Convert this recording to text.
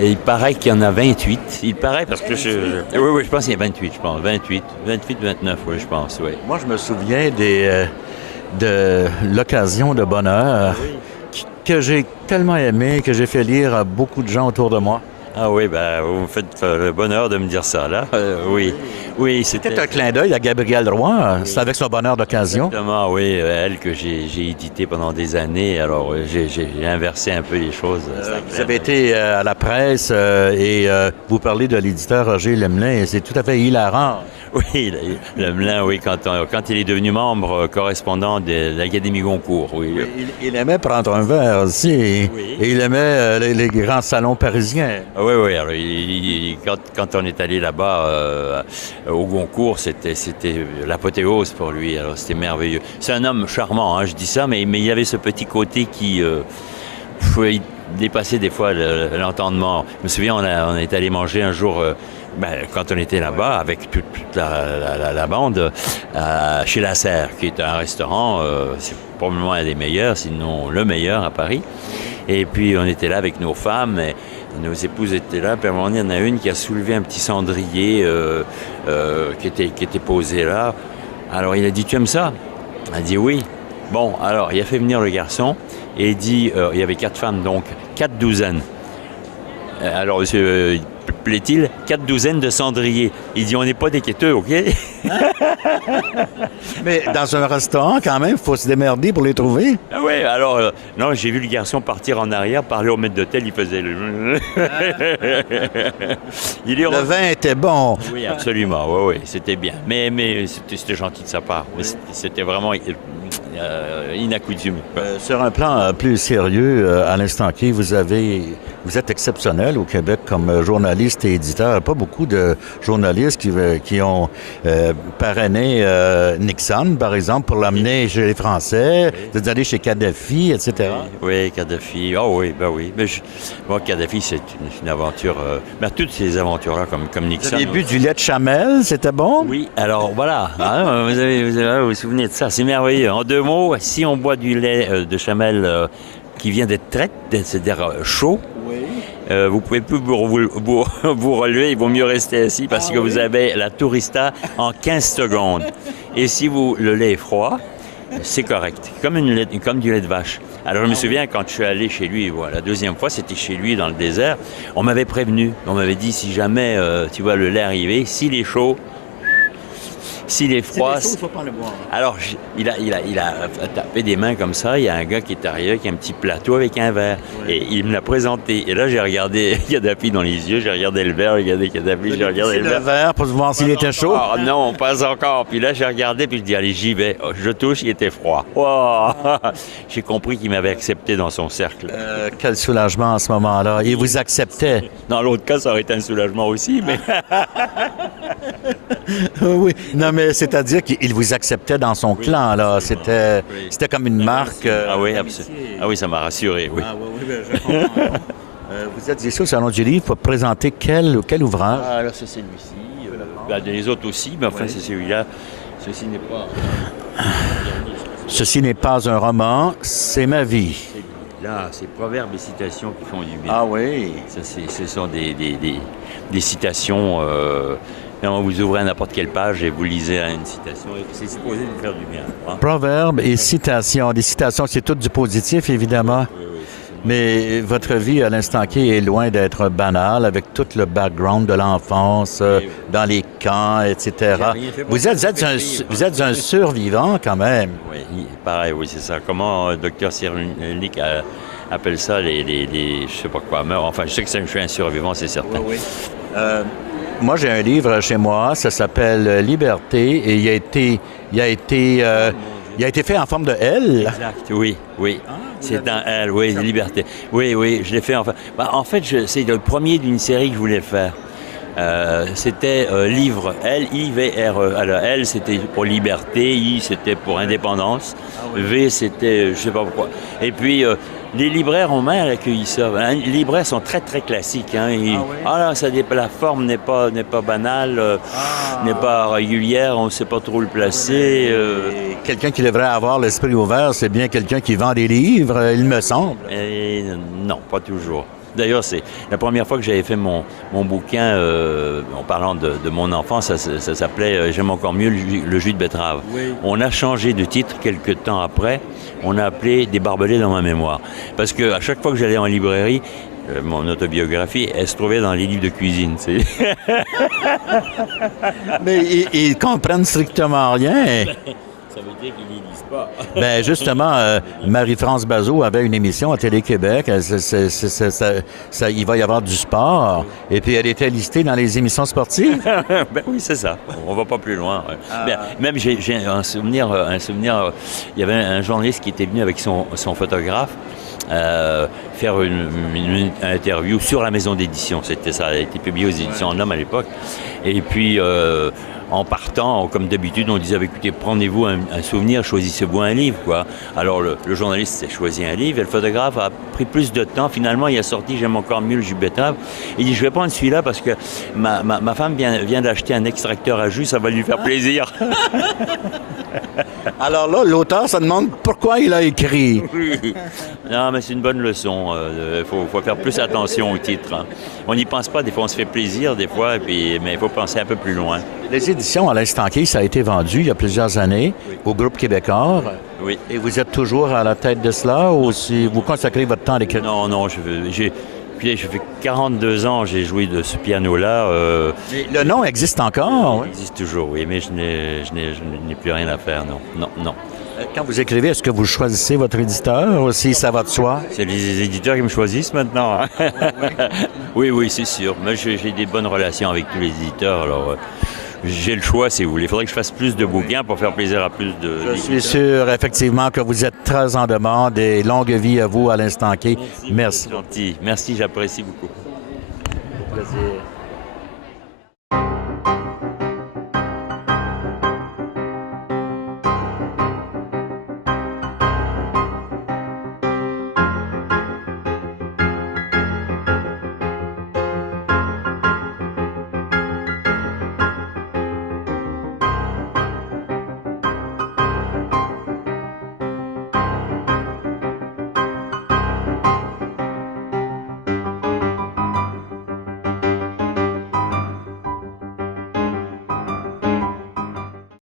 Et il paraît qu'il y en a 28. Il paraît parce que oui, je pense qu'il y a 28, je pense. 28, 29, oui, je pense, oui. Moi, je me souviens de l'occasion de bonheur que j'ai tellement aimé, que j'ai fait lire à beaucoup de gens autour de moi. Ah oui, ben, vous me faites le bonheur de me dire ça, là. Oui, oui, C'était un clin d'œil à Gabrielle Roy, c'est avec son bonheur d'occasion. Exactement, oui, elle que j'ai édité pendant des années, alors j'ai inversé un peu les choses. Vous avez été à la presse et vous parlez de l'éditeur Roger Lemelin et c'est tout à fait hilarant. Oui, Lemelin, oui, quand il est devenu membre correspondant de l'Académie Goncourt, oui. Il aimait prendre un verre aussi et il aimait les grands salons parisiens. Oui, oui. Alors, quand on est allé là-bas au Goncourt, c'était l'apothéose pour lui. Alors, c'était merveilleux. C'est un homme charmant, hein, je dis ça, mais il y avait ce petit côté qui pouvait dépasser des fois l'entendement. Je me souviens, on est allé manger un jour, quand on était là-bas, avec toute la bande, chez La Serre, qui est un restaurant, c'est probablement un des meilleurs, sinon le meilleur à Paris. Et puis, on était là avec nos femmes, et nos épouses étaient là, puis à un moment donné, il y en a une qui a soulevé un petit cendrier qui était posé là. Alors, il a dit, tu aimes ça? Elle a dit oui. Bon, alors, il a fait venir le garçon, et il dit, il y avait 4 femmes, donc 4 douzaines. Alors, monsieur, plaît-il, 4 douzaines de cendriers. Il dit, on n'est pas des quêteux, OK? Mais dans un restaurant, quand même, il faut se démerder pour les trouver. Ah oui, alors, non, j'ai vu le garçon partir en arrière, parler au maître d'hôtel, il faisait le... Le vin était bon. Oui, absolument, oui, c'était bien. Mais c'était gentil de sa part. Mais c'était vraiment inaccoutumé. Sur un plan plus sérieux, à l'instant T, vous êtes exceptionnel au Québec comme journaliste et éditeur. Pas beaucoup de journalistes qui ont parrainé Nixon, par exemple, pour l'amener chez les Français, vous êtes allé chez Kadhafi, etc. Oui, Kadhafi. Oh oui, ben oui. Mais moi, Kadhafi, c'est une aventure... toutes ces aventures-là, comme Nixon... Vous avez bu du lait de chamel, c'était bon? Oui, alors voilà. Vous vous souvenez de ça, c'est merveilleux. En 2 mots, si on boit du lait de chamel qui vient d'être traité, c'est-à-dire chaud, vous pouvez plus vous relever, il vaut mieux rester assis parce que vous avez la tourista en 15 secondes. Et si le lait est froid, c'est correct, comme du lait de vache. Alors je me souviens quand je suis allé chez lui, la 2e fois, c'était chez lui dans le désert, on m'avait prévenu, on m'avait dit si jamais tu vois le lait arriver, s'il est chaud, s'il est froid... il faut pas le boire. Alors, il a tapé des mains comme ça. Il y a un gars qui est arrivé avec un petit plateau avec un verre. Oui. Et il me l'a présenté. Et là, j'ai regardé Kadhafi dans les yeux. J'ai regardé le verre, j'ai regardé Kadhafi, j'ai regardé le verre pour voir s'il était chaud? Non, pas encore. Puis là, j'ai regardé, puis je dis, allez, j'y vais. Je touche, il était froid. Wow. J'ai compris qu'il m'avait accepté dans son cercle. Quel soulagement à ce moment-là. Il vous acceptait. Dans l'autre cas, ça aurait été un soulagement aussi, mais... Oui. Non, mais c'est-à-dire qu'il vous acceptait dans son clan, là. C'était comme une marque. Ah oui, ça m'a rassuré, oui. Ah oui, je comprends. Vous êtes ici au Salon du Livre pour présenter quel ouvrage? Ah, là, c'est celui-ci. Les autres aussi, mais enfin, c'est celui-là. Ceci n'est pas... Ceci n'est pas un roman, c'est ma vie. Là, c'est proverbes et citations qui font du bien. Ah oui? Ça, ce sont des citations... Quand vous ouvrez n'importe quelle page et vous lisez une citation, c'est supposé vous faire du bien. Hein? Proverbes et citations. Des citations, c'est tout du positif, évidemment. Oui, mais votre vie, à l'instant T, est loin d'être banale, avec tout le background de l'enfance, dans les camps, etc. Vous êtes un survivant, quand même. Oui, pareil, oui, c'est ça. Comment Dr. Cyrulnik appelle ça, je sais pas quoi, meurtre. Enfin, je sais que je suis un survivant, c'est certain. Oui. Moi, j'ai un livre chez moi, ça s'appelle Liberté, et il a été fait en forme de L. Exact, oui. C'est un L, oui, Liberté. Oui, je l'ai fait enfin. En fait, c'est le premier d'une série que je voulais faire. C'était livre, L-I-V-R-E. Alors, L, c'était pour liberté, I, c'était pour indépendance, V, c'était je sais pas pourquoi. Et puis, les libraires ont mal accueilli ça. Les libraires sont très, très classiques. Hein. La forme n'est pas banale, n'est pas régulière, on ne sait pas trop le placer. Quelqu'un qui devrait avoir l'esprit ouvert, c'est bien quelqu'un qui vend des livres, il me semble. Non, pas toujours. D'ailleurs, c'est la première fois que j'avais fait mon bouquin, en parlant de mon enfance, ça s'appelait J'aime encore mieux le jus de betterave. Oui. On a changé de titre quelques temps après. On a appelé Des barbelés dans ma mémoire. Parce qu'à chaque fois que j'allais en librairie, mon autobiographie, elle se trouvait dans les livres de cuisine. Mais ils comprennent strictement rien. Ça veut dire qu'ils n'y lisent pas. Bien, justement, Marie-France Bazot avait une émission à Télé-Québec. Il va y avoir du sport. Et puis, elle était listée dans les émissions sportives. Ben oui, c'est ça. On va pas plus loin. Ouais. Ben, même, j'ai un souvenir. Il y avait un journaliste qui était venu avec son photographe faire une interview sur la maison d'édition. Ça a été publié aux éditions En Homme à l'époque. Et puis... en partant, comme d'habitude, on disait, écoutez, prenez-vous un souvenir, choisissez-vous un livre, quoi. Alors, le journaliste s'est choisi un livre et le photographe a pris plus de temps. Finalement, il a sorti J'aime encore mieux le jus de betterave. Il dit, je vais prendre celui-là parce que ma femme vient d'acheter un extracteur à jus, ça va lui faire plaisir. Alors là, l'auteur se demande pourquoi il a écrit. Non, mais c'est une bonne leçon. Faut faire plus attention au titre. Hein. On n'y pense pas, des fois on se fait plaisir, des fois, mais il faut penser un peu plus loin. Les éditions à l'Instant Quai, ça a été vendu il y a plusieurs années au groupe Québécois. Oui. Et vous êtes toujours à la tête de cela ou si vous consacrez votre temps à l'écriture? Non, j'ai fait 42 ans, j'ai joué de ce piano-là. Le nom existe encore? Il existe toujours, oui, mais je n'ai plus rien à faire, non. Quand vous écrivez, est-ce que vous choisissez votre éditeur ou si ça va de soi? C'est les éditeurs qui me choisissent maintenant. Hein? Oui, c'est sûr. Moi, j'ai des bonnes relations avec tous les éditeurs, alors... J'ai le choix, si vous voulez. Il faudrait que je fasse plus de bouquins pour faire plaisir à plus de... Je suis sûr, effectivement, que vous êtes très en demande et longue vie à vous à l'Instant Quai. Merci. Gentil. Merci, j'apprécie beaucoup. Au plaisir.